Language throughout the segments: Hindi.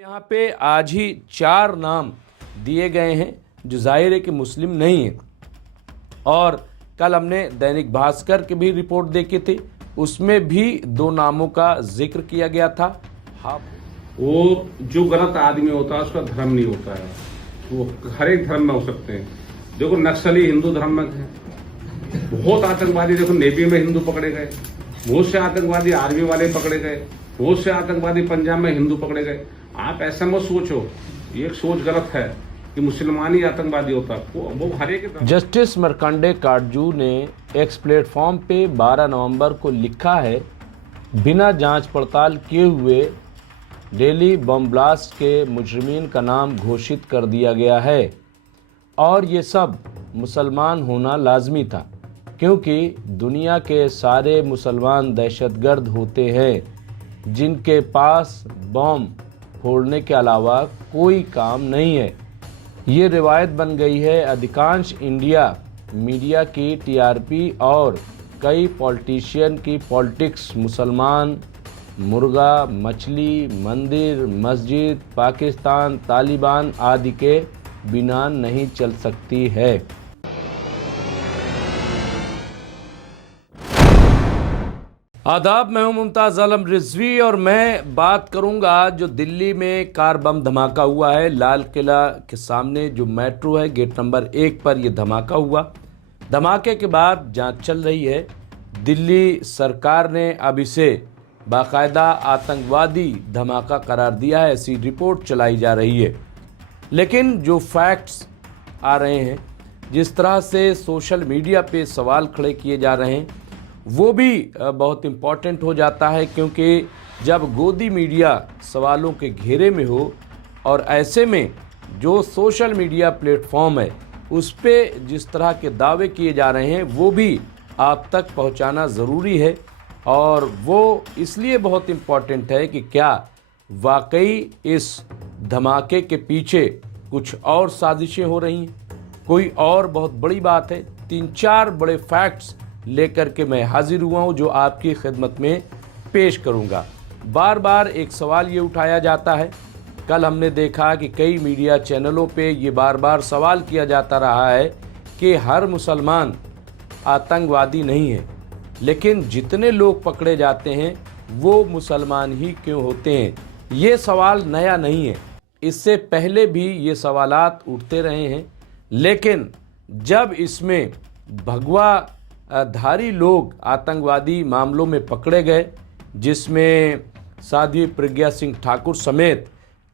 यहाँ पे आज ही 4 नाम दिए गए हैं जो जाहिर है कि मुस्लिम नहीं है। और कल हमने दैनिक भास्कर की भी रिपोर्ट देखी थी, उसमें भी 2 नामों का जिक्र किया गया था। हाँ, वो जो गलत आदमी होता है उसका धर्म नहीं होता है, वो हर एक धर्म में हो सकते हैं। देखो नक्सली हिंदू धर्म में थे, बहुत आतंकवादी देखो नेवी में हिंदू पकड़े गए, बहुत से आतंकवादी आर्मी वाले पकड़े गए, बहुत से आतंकवादी पंजाब में हिंदू पकड़े गए। आप ऐसा मत सोचो, ये एक सोच गलत है कि मुसलमान ही आतंकवादी होता है, वो हर एक। जस्टिस मार्कंडे काटजू ने एक्स प्लेटफॉर्म पे 12 नवंबर को लिखा है, बिना जांच पड़ताल किए हुए दिल्ली बम ब्लास्ट के मुजरिमीन का नाम घोषित कर दिया गया है और ये सब मुसलमान होना लाजमी था, क्योंकि दुनिया के सारे मुसलमान दहशतगर्द होते हैं जिनके पास बम फोड़ने के अलावा कोई काम नहीं है। ये रिवायत बन गई है अधिकांश इंडिया मीडिया की टीआरपी और कई पॉलिटिशियन की पॉलिटिक्स मुसलमान, मुर्गा, मछली, मंदिर, मस्जिद, पाकिस्तान, तालिबान आदि के बिना नहीं चल सकती है। आदाब, मैं हूं मुमताज आलम रिजवी और मैं बात करूंगा जो दिल्ली में कार बम धमाका हुआ है। लाल किला के सामने जो मेट्रो है, गेट नंबर 1 पर यह धमाका हुआ। धमाके के बाद जांच चल रही है। दिल्ली सरकार ने अब इसे बाकायदा आतंकवादी धमाका करार दिया है, ऐसी रिपोर्ट चलाई जा रही है। लेकिन जो फैक्ट्स आ रहे हैं, जिस तरह से सोशल मीडिया पे सवाल खड़े किए जा रहे हैं, वो भी बहुत इम्पॉर्टेंट हो जाता है, क्योंकि जब गोदी मीडिया सवालों के घेरे में हो और ऐसे में जो सोशल मीडिया प्लेटफॉर्म है उस पे जिस तरह के दावे किए जा रहे हैं वो भी आप तक पहुंचाना ज़रूरी है। और वो इसलिए बहुत इम्पॉर्टेंट है कि क्या वाकई इस धमाके के पीछे कुछ और साजिशें हो रही हैं, कोई और बहुत बड़ी बात है। 3-4 बड़े फैक्ट्स लेकर के मैं हाजिर हुआ हूं जो आपकी खिदमत में पेश करूंगा। बार बार एक सवाल ये उठाया जाता है, कल हमने देखा कि कई मीडिया चैनलों पे ये बार बार सवाल किया जाता रहा है कि हर मुसलमान आतंकवादी नहीं है, लेकिन जितने लोग पकड़े जाते हैं वो मुसलमान ही क्यों होते हैं। ये सवाल नया नहीं है, इससे पहले भी ये सवालात उठते रहे हैं। लेकिन जब इसमें भगवा धारी लोग आतंकवादी मामलों में पकड़े गए, जिसमें साध्वी प्रज्ञा सिंह ठाकुर समेत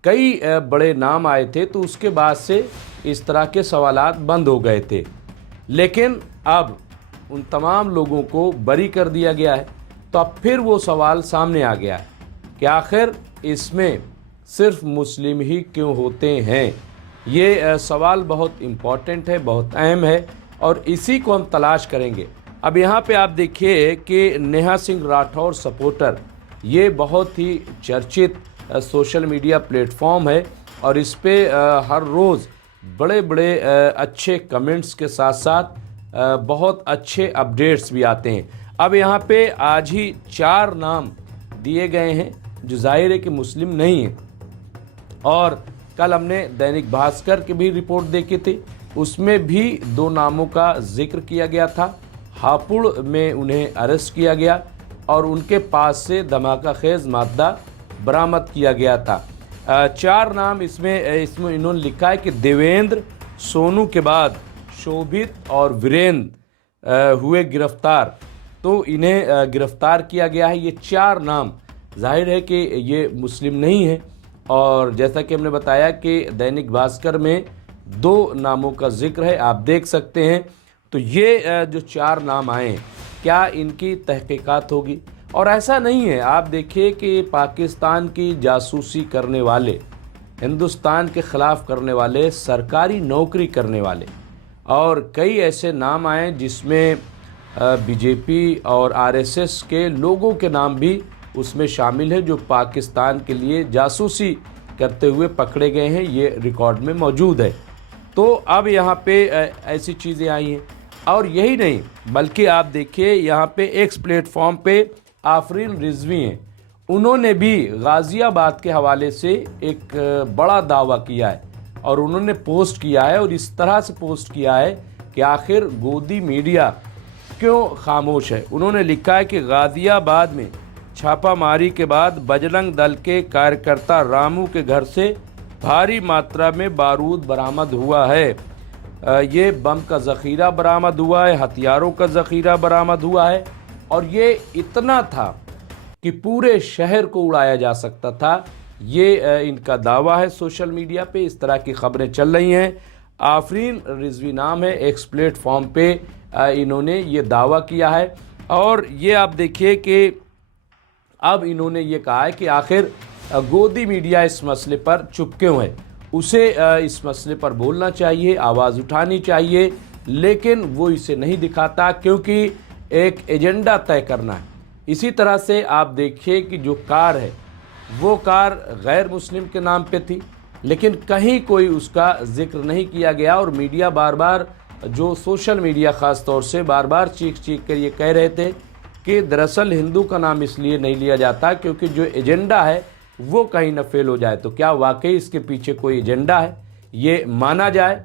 कई बड़े नाम आए थे, तो उसके बाद से इस तरह के सवालात बंद हो गए थे। लेकिन अब उन तमाम लोगों को बरी कर दिया गया है, तो अब फिर वो सवाल सामने आ गया है कि आखिर इसमें सिर्फ मुस्लिम ही क्यों होते हैं। ये सवाल बहुत इम्पॉर्टेंट है, बहुत अहम है और इसी को हम तलाश करेंगे। अब यहाँ पे आप देखिए कि नेहा सिंह राठौर सपोर्टर, ये बहुत ही चर्चित सोशल मीडिया प्लेटफॉर्म है और इस पे हर रोज़ बड़े बड़े अच्छे कमेंट्स के साथ साथ बहुत अच्छे अपडेट्स भी आते हैं। अब यहाँ पे आज ही 4 नाम दिए गए हैं जो जाहिर है कि मुस्लिम नहीं है। और कल हमने दैनिक भास्कर की भी रिपोर्ट देखी थी, उसमें भी 2 नामों का जिक्र किया गया था। हापुड़ में उन्हें अरेस्ट किया गया और उनके पास से धमाका खेज मादा बरामद किया गया था। 4 नाम इसमें इन्होंने लिखा है कि देवेंद्र, सोनू के बाद शोभित और वीरेंद्र हुए गिरफ्तार, तो इन्हें गिरफ्तार किया गया है। ये 4 नाम जाहिर है कि ये मुस्लिम नहीं है। और जैसा कि हमने बताया कि दैनिक भास्कर में 2 नामों का जिक्र है, आप देख सकते हैं। तो ये जो 4 नाम आए, क्या इनकी तहकीकात होगी? और ऐसा नहीं है, आप देखिए कि पाकिस्तान की जासूसी करने वाले, हिंदुस्तान के ख़िलाफ़ करने वाले, सरकारी नौकरी करने वाले और कई ऐसे नाम आए जिसमें बीजेपी और आरएसएस के लोगों के नाम भी उसमें शामिल है, जो पाकिस्तान के लिए जासूसी करते हुए पकड़े गए हैं। ये रिकॉर्ड में मौजूद है। तो अब यहाँ पे ऐसी चीज़ें आई हैं। और यही नहीं, बल्कि आप देखिए यहाँ पे एक्स प्लेटफॉर्म पे आफरीन रिजवी हैं, उन्होंने भी गाज़ियाबाद के हवाले से एक बड़ा दावा किया है और उन्होंने पोस्ट किया है और इस तरह से पोस्ट किया है कि आखिर गोदी मीडिया क्यों खामोश है। उन्होंने लिखा है कि गाज़ियाबाद में छापामारी के बाद बजरंग दल के कार्यकर्ता रामू के घर से भारी मात्रा में बारूद बरामद हुआ है। ये बम का ज़ख़ीरा बरामद हुआ है, हथियारों का ज़ख़ीरा बरामद हुआ है और ये इतना था कि पूरे शहर को उड़ाया जा सकता था। ये इनका दावा है। सोशल मीडिया पे इस तरह की खबरें चल रही हैं। आफरीन रिजवी नाम है, एक्स प्लेटफॉर्म पे इन्होंने ये दावा किया है और ये आप देखिए कि अब इन्होंने ये कहा है कि आखिर गोदी मीडिया इस मसले पर चुप क्यों है। उसे इस मसले पर बोलना चाहिए, आवाज़ उठानी चाहिए, लेकिन वो इसे नहीं दिखाता क्योंकि एक एजेंडा तय करना है। इसी तरह से आप देखिए कि जो कार है वो कार गैर मुस्लिम के नाम पे थी, लेकिन कहीं कोई उसका जिक्र नहीं किया गया और मीडिया बार बार, जो सोशल मीडिया ख़ास तौर से बार बार चीख कर ये कह रहे थे कि दरअसल हिंदू का नाम इसलिए नहीं लिया जाता क्योंकि जो एजेंडा है वो कहीं न फेल हो जाए। तो क्या वाकई इसके पीछे कोई एजेंडा है, ये माना जाए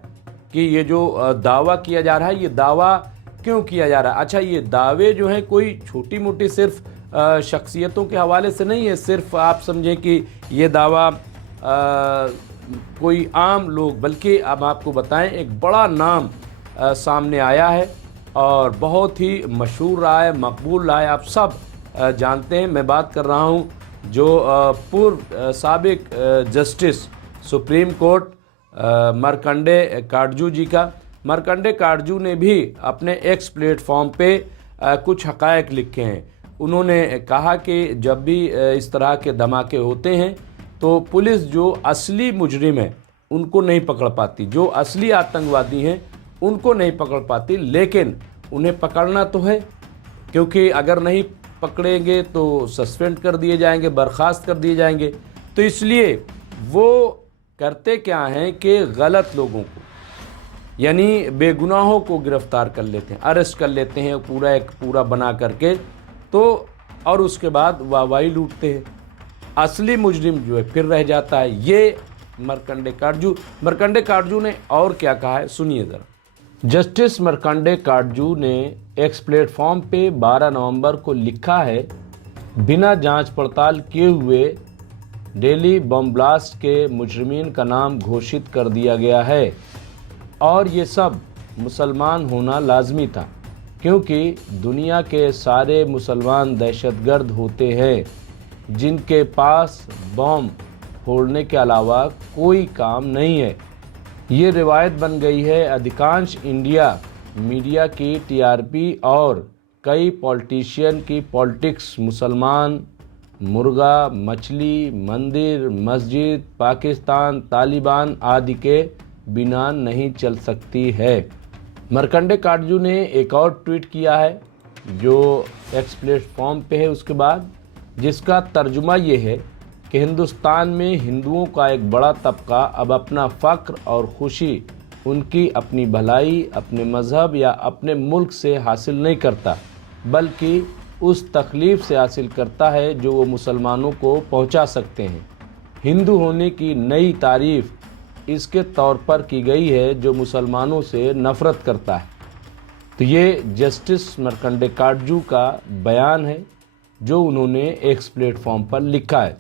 कि ये जो दावा किया जा रहा है, ये दावा क्यों किया जा रहा है। अच्छा, ये दावे जो हैं कोई छोटी मोटी सिर्फ शख्सियतों के हवाले से नहीं है, सिर्फ आप समझें कि ये दावा कोई आम लोग, बल्कि अब आपको बताएं एक बड़ा नाम सामने आया है और बहुत ही मशहूर रहा है, मकबूल रहा है, आप सब जानते हैं। मैं बात कर रहा हूँ जो पूर्व साबिक justice supreme court Markandey Katju ji का। मार्कंडे काटजू ने भी अपने एक्स प्लेटफॉर्म पे कुछ हक़ायक़ लिखे हैं। उन्होंने कहा कि जब भी इस तरह के धमाके होते हैं तो पुलिस जो असली मुजरिम है उनको नहीं पकड़ पाती, जो असली आतंकवादी हैं उनको नहीं पकड़ पाती, लेकिन उन्हें पकड़ना तो है क्योंकि अगर नहीं पकड़ेंगे तो सस्पेंड कर दिए जाएंगे, बर्खास्त कर दिए जाएंगे। तो इसलिए वो करते क्या हैं कि गलत लोगों को, यानी बेगुनाहों को गिरफ्तार कर लेते हैं, अरेस्ट कर लेते हैं पूरा बना करके, तो और उसके बाद वाहवाही लूटते हैं। असली मुजरिम जो है फिर रह जाता है। ये मार्कंडे काटजू ने और क्या कहा है, सुनिए ज़रा। जस्टिस मार्कंडे काटजू ने एक्स प्लेटफॉर्म पे 12 नवंबर को लिखा है, बिना जांच पड़ताल किए हुए दिल्ली बम ब्लास्ट के मुजरिमीन का नाम घोषित कर दिया गया है और ये सब मुसलमान होना लाजमी था क्योंकि दुनिया के सारे मुसलमान दहशतगर्द होते हैं जिनके पास बम फोड़ने के अलावा कोई काम नहीं है। ये रिवायत बन गई है अधिकांश इंडिया मीडिया की, टीआरपी और कई पॉलिटिशियन की पॉलिटिक्स मुसलमान, मुर्गा, मछली, मंदिर, मस्जिद, पाकिस्तान, तालिबान आदि के बिना नहीं चल सकती है। मार्कंडे काटजू ने एक और ट्वीट किया है जो एक्स प्लेटफॉर्म पे है उसके बाद, जिसका तर्जुमा ये है कि हिंदुस्तान में हिंदुओं का एक बड़ा तबका अब अपना फ़ख्र और खुशी उनकी अपनी भलाई, अपने मज़हब या अपने मुल्क से हासिल नहीं करता, बल्कि उस तकलीफ़ से हासिल करता है जो वो मुसलमानों को पहुंचा सकते हैं। हिंदू होने की नई तारीफ़ इसके तौर पर की गई है जो मुसलमानों से नफ़रत करता है। तो ये जस्टिस मार्कंडे काटजू का बयान है जो उन्होंने एक्स प्लेटफॉर्म पर लिखा है।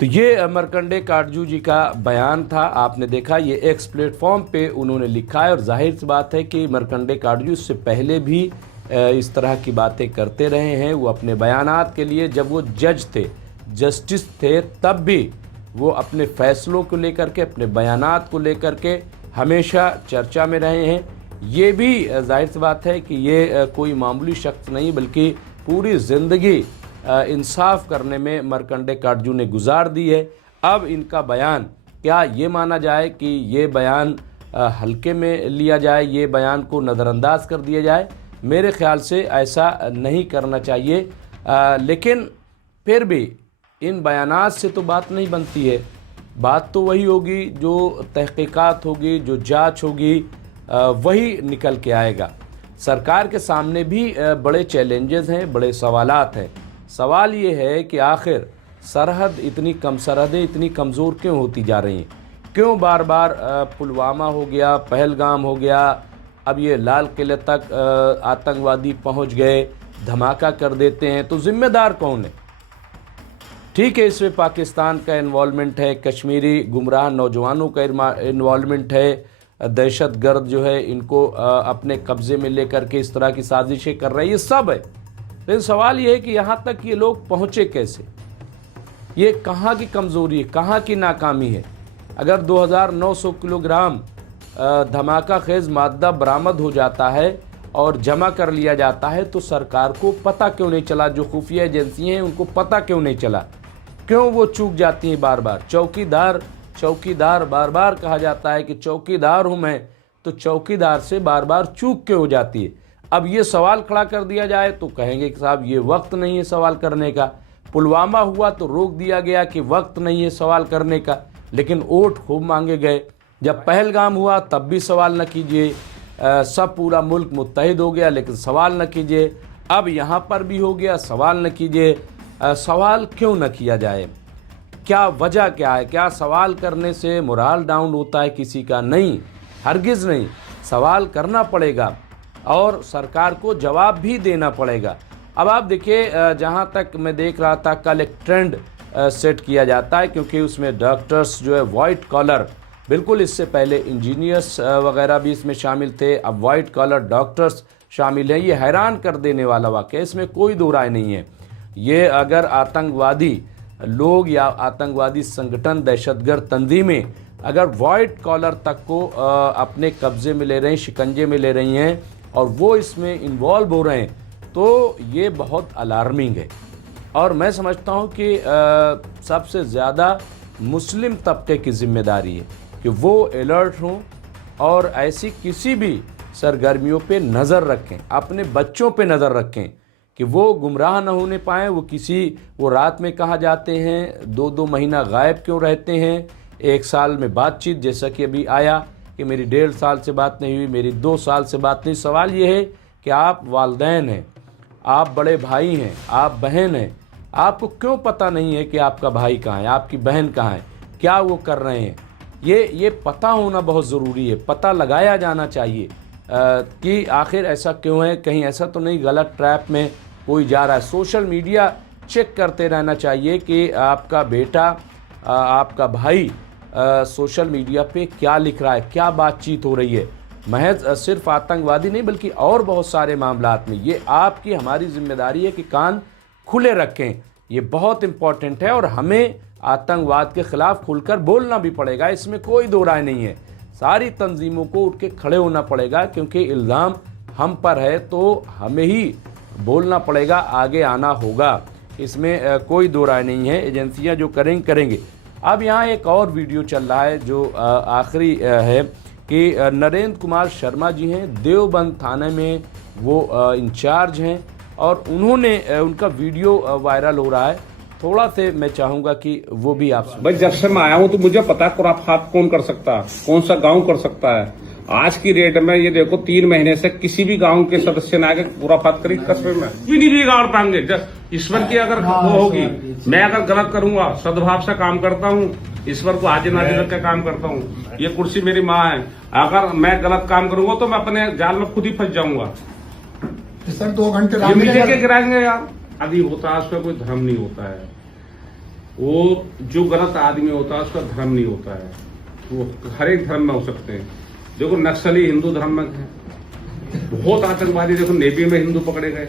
तो ये मार्कंडे काटजू जी का बयान था, आपने देखा, ये एक्स प्लेटफॉर्म पे उन्होंने लिखा है और जाहिर सी बात है कि मार्कंडे काटजू इससे पहले भी इस तरह की बातें करते रहे हैं। वो अपने बयानात के लिए, जब वो जज थे, जस्टिस थे, तब भी वो अपने फ़ैसलों को लेकर के, अपने बयानात को लेकर के हमेशा चर्चा में रहे हैं। ये भी जाहिर सी बात है कि ये कोई मामूली शख्स नहीं, बल्कि पूरी ज़िंदगी इंसाफ करने में मार्कंडे काटजू ने गुजार दी है। अब इनका बयान, क्या ये माना जाए कि ये बयान हल्के में लिया जाए, ये बयान को नज़रअंदाज कर दिया जाए? मेरे ख़्याल से ऐसा नहीं करना चाहिए, लेकिन फिर भी इन बयानात से तो बात नहीं बनती है। बात तो वही होगी जो तहक़ीक़ात होगी, जो जांच होगी, वही निकल के आएगा। सरकार के सामने भी बड़े चैलेंजेस हैं, बड़े सवालात हैं। सवाल ये है कि आखिर सरहदें इतनी कमज़ोर क्यों होती जा रही हैं? क्यों बार बार पुलवामा हो गया, पहलगाम हो गया, अब ये लाल किले तक आतंकवादी पहुंच गए, धमाका कर देते हैं, तो जिम्मेदार कौन है? ठीक है, इसमें पाकिस्तान का इन्वॉल्वमेंट है, कश्मीरी गुमराह नौजवानों का इन्वॉल्वमेंट है, दहशतगर्द जो है इनको अपने कब्जे में लेकर के इस तरह की साजिशें कर रहे हैं, ये सब है। लेकिन सवाल ये है कि यहाँ तक ये लोग पहुँचे कैसे? ये कहाँ की कमज़ोरी है, कहाँ की नाकामी है? अगर 2900 किलोग्राम धमाका खेज मादा बरामद हो जाता है और जमा कर लिया जाता है तो सरकार को पता क्यों नहीं चला? जो खुफिया एजेंसी हैं उनको पता क्यों नहीं चला? क्यों वो चूक जाती हैं बार बार? चौकीदार बार बार कहा जाता है कि चौकीदार हूँ मैं, तो चौकीदार से बार बार चूक क्यों हो जाती है? अब ये सवाल खड़ा कर दिया जाए तो कहेंगे कि साहब ये वक्त नहीं है सवाल करने का। पुलवामा हुआ तो रोक दिया गया कि वक्त नहीं है सवाल करने का, लेकिन वोट खूब मांगे गए। जब पहलगाम हुआ तब भी सवाल न कीजिए, सब पूरा मुल्क मुत्तहिद हो गया लेकिन सवाल न कीजिए। अब यहाँ पर भी हो गया, सवाल न कीजिए। सवाल क्यों न किया जाए? क्या वजह क्या है? क्या सवाल करने से मोराल डाउन होता है किसी का? नहीं, हरगिज़ नहीं। सवाल करना पड़ेगा और सरकार को जवाब भी देना पड़ेगा। अब आप देखिए, जहाँ तक मैं देख रहा था कल एक ट्रेंड सेट किया जाता है, क्योंकि उसमें डॉक्टर्स जो है वाइट कॉलर, बिल्कुल इससे पहले इंजीनियर्स वगैरह भी इसमें शामिल थे, अब वाइट कॉलर डॉक्टर्स शामिल हैं। ये हैरान कर देने वाला वाक़या, इसमें कोई दो राय नहीं है। ये अगर आतंकवादी लोग या आतंकवादी संगठन, दहशतगर्द तंजीमें अगर वाइट कॉलर तक को अपने कब्जे में ले रहे हैं, शिकंजे में ले रही हैं और वो इसमें इन्वॉल्व हो रहे हैं, तो ये बहुत अलार्मिंग है। और मैं समझता हूँ कि सबसे ज़्यादा मुस्लिम तबके की जिम्मेदारी है कि वो अलर्ट हों और ऐसी किसी भी सरगर्मियों पे नज़र रखें, अपने बच्चों पे नज़र रखें कि वो गुमराह न होने पाएँ। वो रात में कहाँ जाते हैं, 2-2 महीना गायब क्यों रहते हैं, 1 साल में बातचीत, जैसा कि अभी आया कि मेरी 1.5 साल से बात नहीं हुई, मेरी 2 साल से बात नहीं। सवाल ये है कि आप वालिदैन हैं, आप बड़े भाई हैं, आप बहन हैं, आपको क्यों पता नहीं है कि आपका भाई कहाँ है, आपकी बहन कहाँ है, क्या वो कर रहे हैं? ये पता होना बहुत ज़रूरी है, पता लगाया जाना चाहिए कि आखिर ऐसा क्यों है, कहीं ऐसा तो नहीं गलत ट्रैप में कोई जा रहा है। सोशल मीडिया चेक करते रहना चाहिए कि आपका बेटा, आपका भाई सोशल मीडिया पे क्या लिख रहा है, क्या बातचीत हो रही है। महज सिर्फ आतंकवादी नहीं बल्कि और बहुत सारे मामलात में ये आपकी हमारी जिम्मेदारी है कि कान खुले रखें। ये बहुत इम्पॉर्टेंट है और हमें आतंकवाद के ख़िलाफ़ खुलकर बोलना भी पड़ेगा, इसमें कोई दो राय नहीं है। सारी तंजीमों को उठ के खड़े होना पड़ेगा, क्योंकि इल्ज़ाम हम पर है तो हमें ही बोलना पड़ेगा, आगे आना होगा, इसमें कोई दो राय नहीं है। एजेंसियां जो करेंगे। अब यहाँ एक और वीडियो चल रहा है जो आखिरी है कि नरेंद्र कुमार शर्मा जी हैं, देवबंद थाने में वो इंचार्ज हैं और उनका वीडियो वायरल हो रहा है। थोड़ा से मैं चाहूंगा कि वो भी आप भाई, जब से मैं आया हूँ तो मुझे पता है खुराफात कौन कर सकता है, कौन सा गांव कर सकता है। आज की रेट में ये देखो 3 महीने से किसी भी गांव के सदस्य ने आके खुराफात करी कस्बे में भी नहीं बिगाड़ पाएंगे। ईश्वर की अगर वो होगी, मैं अगर गलत करूंगा, सद्भाव से काम करता हूँ, ईश्वर को हाजिर नाजिर रख के काम करता हूँ। ये कुर्सी मेरी माँ है, अगर मैं गलत काम करूंगा तो मैं अपने जाल में खुद ही फंस जाऊंगा। सर 2 घंटे मीडिया के गिराएंगे यार। आदि होता है उसका कोई धर्म नहीं होता है, वो जो गलत आदमी होता है उसका धर्म नहीं होता है, वो हर एक धर्म में हो सकते हैं। देखो नक्सली हिंदू धर्म में है, बहुत आतंकवादी देखो नेवी में हिंदू पकड़े गए,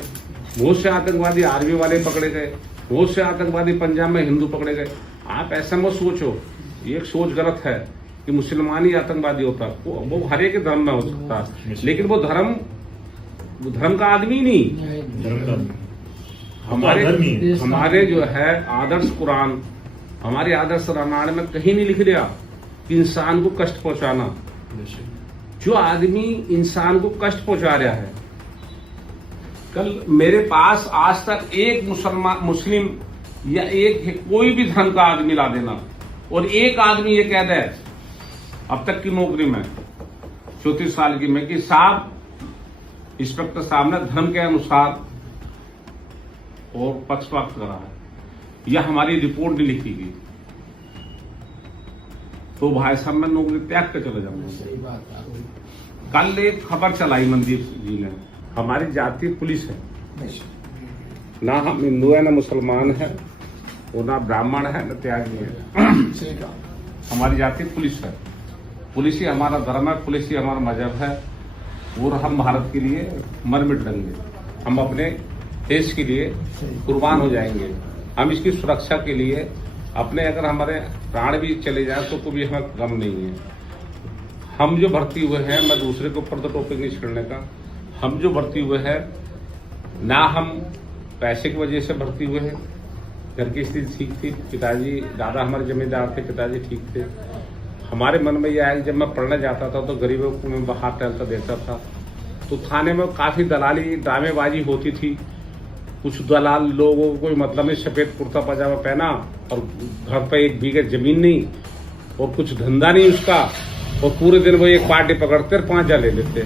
बहुत से आतंकवादी आर्मी वाले पकड़े गए, बहुत से आतंकवादी पंजाब में हिंदू पकड़े गए। आप ऐसा मत सोचो, ये एक सोच गलत है कि मुसलमान ही आतंकवादी होता है। वो हर एक धर्म में हो सकता है, लेकिन वो धर्म का आदमी नहीं। हमारे जो है आदर्श कुरान, हमारे आदर्श रामायण में कहीं नहीं लिख दिया कि इंसान को कष्ट पहुंचाना। जो आदमी इंसान को कष्ट पहुंचा रहा है, कल मेरे पास आज तक एक मुस्लिम या एक कोई भी धर्म का आदमी ला देना और एक आदमी ये कह दे अब तक की नौकरी में 34 साल की में कि साहब इंस्पेक्टर साहब ने धर्म के अनुसार और पक्षपात करा है, यह हमारी रिपोर्ट नहीं लिखी गई तो भाई साहब मैं नौकरी त्याग कर चले जाऊंगा। सही बात है। कल एक खबर चलाई मनदीप जी ने, हमारी जाति पुलिस है, ना हम हिंदू है ना मुसलमान है, वो ना ब्राह्मण है ना त्यागी है, सही कहा। हमारी जाति पुलिस है, पुलिस ही हमारा धर्म है, पुलिस ही हमारा मजहब है और हम भारत के लिए मर मिट देंगे, हम अपने देश के लिए कुर्बान हो जाएंगे, हम इसकी सुरक्षा के लिए अपने अगर हमारे प्राण भी चले जाए तो कोई हमें गम नहीं है। हम जो भर्ती हुए हैं, मैं दूसरे के ऊपर तो टॉपिक नहीं छेड़ने का, हम जो भर्ती हुए हैं ना हम पैसे की वजह से भर्ती हुए हैं, घर की स्थिति ठीक थी, पिताजी दादा हमारे जमींदार थे, पिताजी ठीक थे। हमारे मन में यह आया कि जब मैं पढ़ने जाता था तो गरीबों को मैं बाहर टहलता देता था, तो थाने में काफी दलाली ड्रामेबाजी होती थी। कुछ दलाल लोगों को कोई मतलब नहीं, सफेद कुर्ता पजामा पहना और घर पे एक बीघे जमीन नहीं और कुछ धंधा नहीं उसका, और पूरे दिन वो एक पार्टी पकड़ते और 5 हजार ले लेते,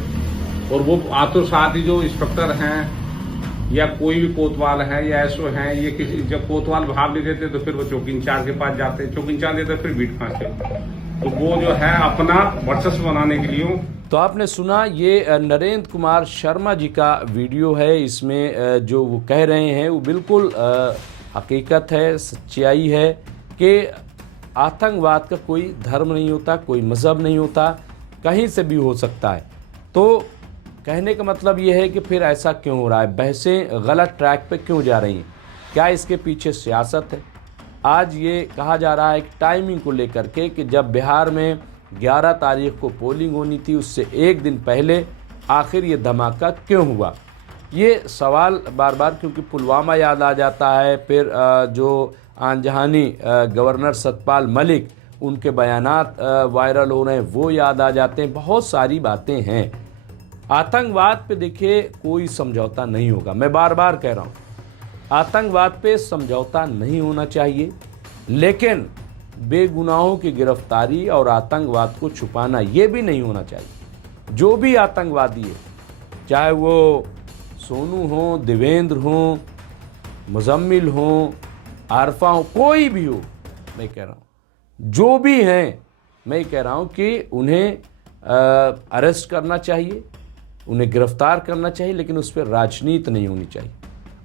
और वो आतो साथ ही जो इंस्पेक्टर हैं या कोई भी कोतवाल है या ऐसो हैं, ये किसी जब कोतवाल भाग नहीं देते तो फिर वो चौकी इंचार्ज के पास जाते, चौकी इंचार्ज देते फिर बीट फांसे, तो वो जो है अपना वर्चस्व बनाने के लिए। तो आपने सुना, ये नरेंद्र कुमार शर्मा जी का वीडियो है। इसमें जो वो कह रहे हैं वो बिल्कुल हकीकत है, सच्चाई है कि आतंकवाद का कोई धर्म नहीं होता, कोई मज़हब नहीं होता, कहीं से भी हो सकता है। तो कहने का मतलब ये है कि फिर ऐसा क्यों हो रहा है, बहसें गलत ट्रैक पे क्यों जा रही हैं, क्या इसके पीछे सियासत है? आज ये कहा जा रहा है कि टाइमिंग को लेकर के कि जब बिहार में 11 तारीख को पोलिंग होनी थी, उससे एक दिन पहले आखिर ये धमाका क्यों हुआ। ये सवाल बार बार, क्योंकि पुलवामा याद आ जाता है, फिर जो आनजहानी गवर्नर सतपाल मलिक, उनके बयानात वायरल हो रहे हैं, वो याद आ जाते हैं, बहुत सारी बातें हैं। आतंकवाद पे देखिए कोई समझौता नहीं होगा, मैं बार बार कह रहा हूँ, आतंकवाद पे समझौता नहीं होना चाहिए, लेकिन बेगुनाहों की गिरफ्तारी और आतंकवाद को छुपाना ये भी नहीं होना चाहिए। जो भी आतंकवादी है, चाहे वो सोनू हो, देवेंद्र हो, मुजम्मिल हो, आरफा हो, कोई भी हो, मैं कह रहा हूँ जो भी हैं, मैं कह रहा हूँ कि उन्हें अरेस्ट करना चाहिए, उन्हें गिरफ्तार करना चाहिए, लेकिन उस पर राजनीति नहीं होनी चाहिए।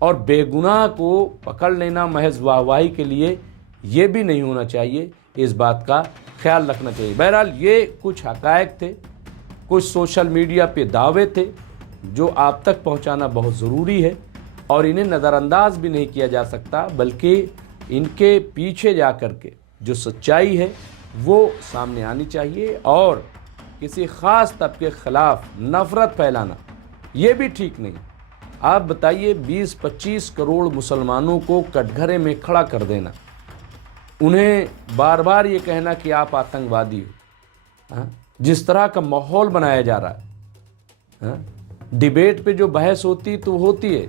और बेगुनाह को पकड़ लेना महज वाहवाही के लिए ये भी नहीं होना चाहिए, इस बात का ख्याल रखना चाहिए। बहरहाल ये कुछ हकायक थे, कुछ सोशल मीडिया पे दावे थे जो आप तक पहुंचाना बहुत ज़रूरी है और इन्हें नज़रअंदाज भी नहीं किया जा सकता, बल्कि इनके पीछे जा कर के जो सच्चाई है वो सामने आनी चाहिए। और किसी ख़ास तबके के ख़िलाफ़ नफ़रत फैलाना ये भी ठीक नहीं। आप बताइए, 20-25 करोड़ मुसलमानों को कटघरे में खड़ा कर देना, उन्हें बार बार ये कहना कि आप आतंकवादी हो, जिस तरह का माहौल बनाया जा रहा है, डिबेट पे जो बहस होती तो होती है।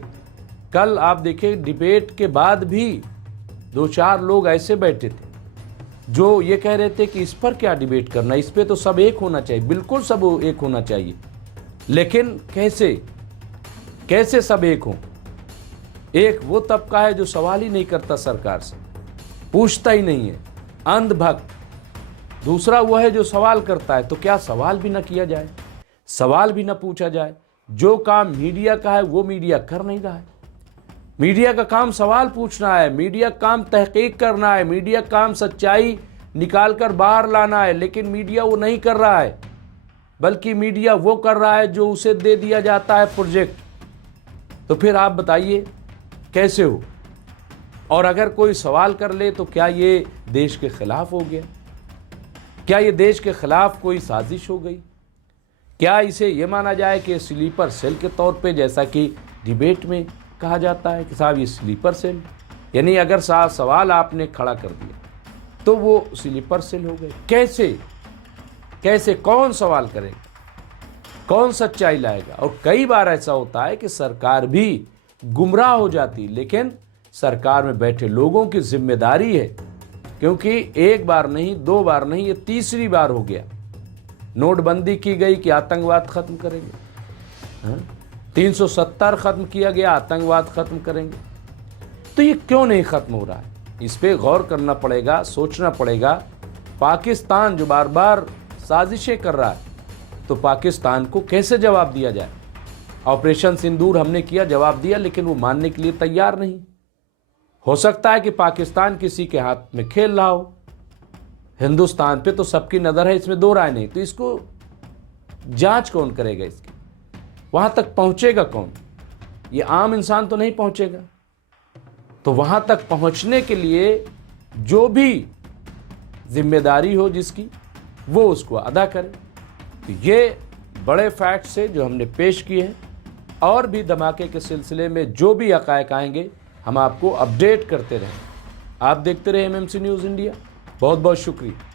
कल आप देखिए, डिबेट के बाद भी 2-4 लोग ऐसे बैठे थे जो ये कह रहे थे कि इस पर क्या डिबेट करना, इस पे तो सब एक होना चाहिए। बिल्कुल सब एक होना चाहिए, लेकिन कैसे सब एक हों? एक वो तबका है जो सवाल ही नहीं करता, सरकार से पूछता ही नहीं है, अंधभक्त। दूसरा वो है जो सवाल करता है, तो क्या सवाल भी ना किया जाए, सवाल भी ना पूछा जाए? जो काम मीडिया का है वो मीडिया कर नहीं रहा है। मीडिया का काम सवाल पूछना है, मीडिया का काम तहकीक करना है, मीडिया का काम सच्चाई निकाल कर बाहर लाना है, लेकिन मीडिया वो नहीं कर रहा है, बल्कि मीडिया वो कर रहा है जो उसे दे दिया जाता है प्रोजेक्ट। तो फिर आप बताइए कैसे हो? और अगर कोई सवाल कर ले तो क्या ये देश के खिलाफ हो गया? क्या ये देश के खिलाफ कोई साजिश हो गई? क्या इसे ये माना जाए कि स्लीपर सेल के तौर पे, जैसा कि डिबेट में कहा जाता है कि साहब ये स्लीपर सेल, यानी अगर सवाल आपने खड़ा कर दिया तो वो स्लीपर सेल हो गए? कैसे कौन सवाल करेगा, कौन सच्चाई लाएगा? और कई बार ऐसा होता है कि सरकार भी गुमराह हो जाती, लेकिन सरकार में बैठे लोगों की जिम्मेदारी है, क्योंकि एक बार नहीं, 2 बार नहीं, ये 3री बार हो गया। नोटबंदी की गई कि आतंकवाद खत्म करेंगे, 370 खत्म किया गया, आतंकवाद खत्म करेंगे। तो ये क्यों नहीं ख़त्म हो रहा है? इस पे गौर करना पड़ेगा, सोचना पड़ेगा। पाकिस्तान जो बार बार साजिशें कर रहा है, तो पाकिस्तान को कैसे जवाब दिया जाए? ऑपरेशन सिंदूर हमने किया, जवाब दिया, लेकिन वो मानने के लिए तैयार नहीं। हो सकता है कि पाकिस्तान किसी के हाथ में खेल रहा हो, हिंदुस्तान पे तो सबकी नज़र है, इसमें दो राय नहीं। तो इसको जांच कौन करेगा? इसकी वहाँ तक पहुँचेगा कौन? ये आम इंसान तो नहीं पहुँचेगा। तो वहाँ तक पहुँचने के लिए जो भी जिम्मेदारी हो जिसकी, वो उसको अदा करे। तो ये बड़े फैक्ट्स है जो हमने पेश किए हैं, और भी धमाके के सिलसिले में जो भी हक़ाइक़ आएंगे हम आपको अपडेट करते रहें। आप देखते रहे MMC न्यूज़ इंडिया। बहुत बहुत शुक्रिया।